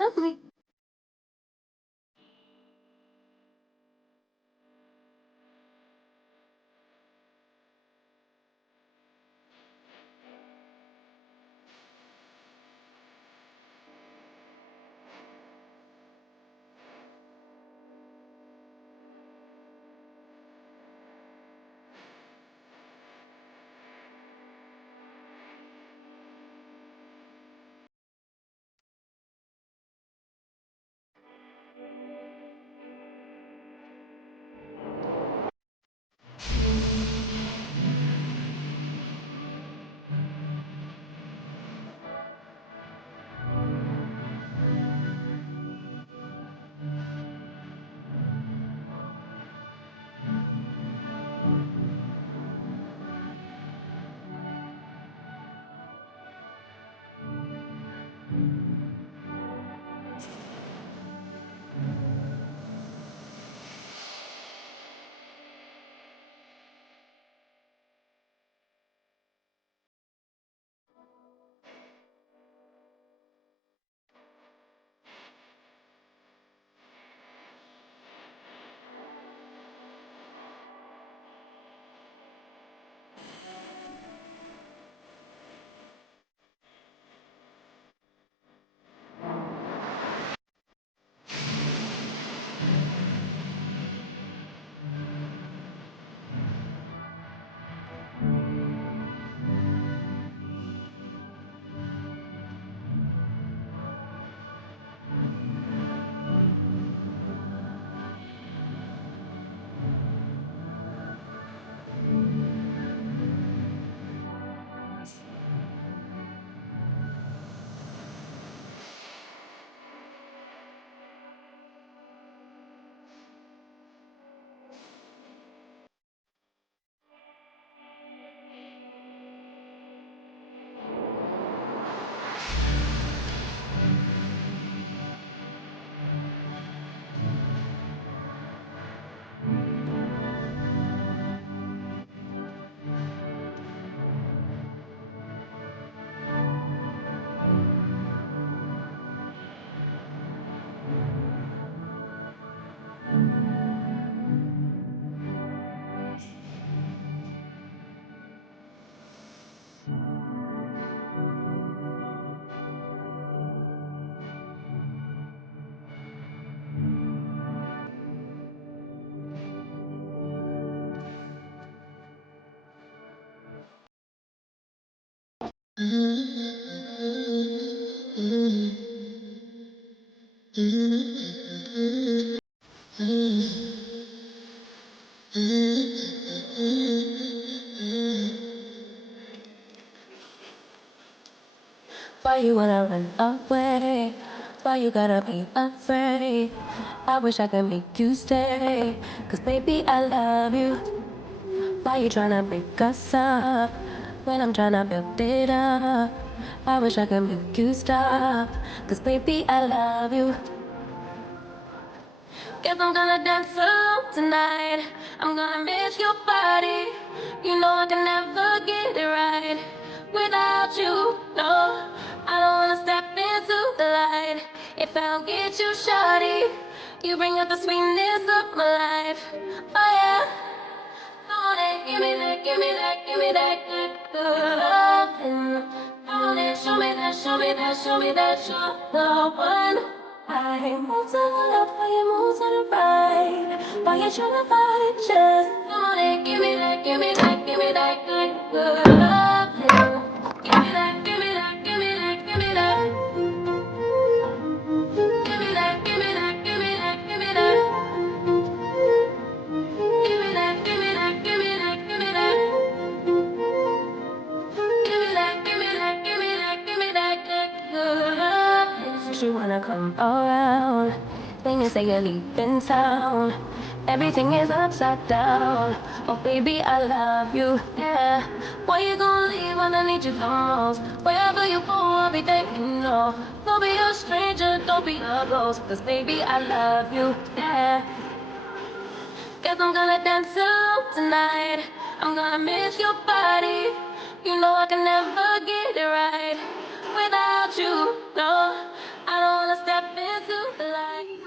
Lovely. you wanna run away? Why you gotta be afraid? I wish I could make you stay. Cause baby, I love you. Why you tryna break us up when I'm tryna build it up? I wish I could make you stop. Cause baby, I love you. Guess I'm gonna dance alone tonight. I'm gonna miss your body. You know I can never get it right without you. No, I don't wanna step into the light if I don't get you, shawty. You bring out the sweetness of my life. Oh yeah, don't it? Give me that, give me that, give me that good, good loving. Don't it? Show me that, show me that, show me that you're the one. I move to the left while you move to the right. While you tryna find it, just come on and give me that, give me that, give me that good, good loving. Give me that, give me that, give me that, give me that. Give me that, give me that, give me that, give me that. Give me that, give me that, give me that, give me that. Give me that, give me that, give me that, give me that good, good loving. Since you wanna come around, then you say you're leaving town. Everything is upside down. Oh baby, I love you, yeah. Why you gonna leave when I need you the most? Wherever you go, I'll be there, you know. Don't be a stranger, don't be a ghost. Cause baby, I love you, yeah. Guess I'm gonna dance alone tonight. I'm gonna miss your body. You know I can never get it right without you. No, I don't wanna step into the light.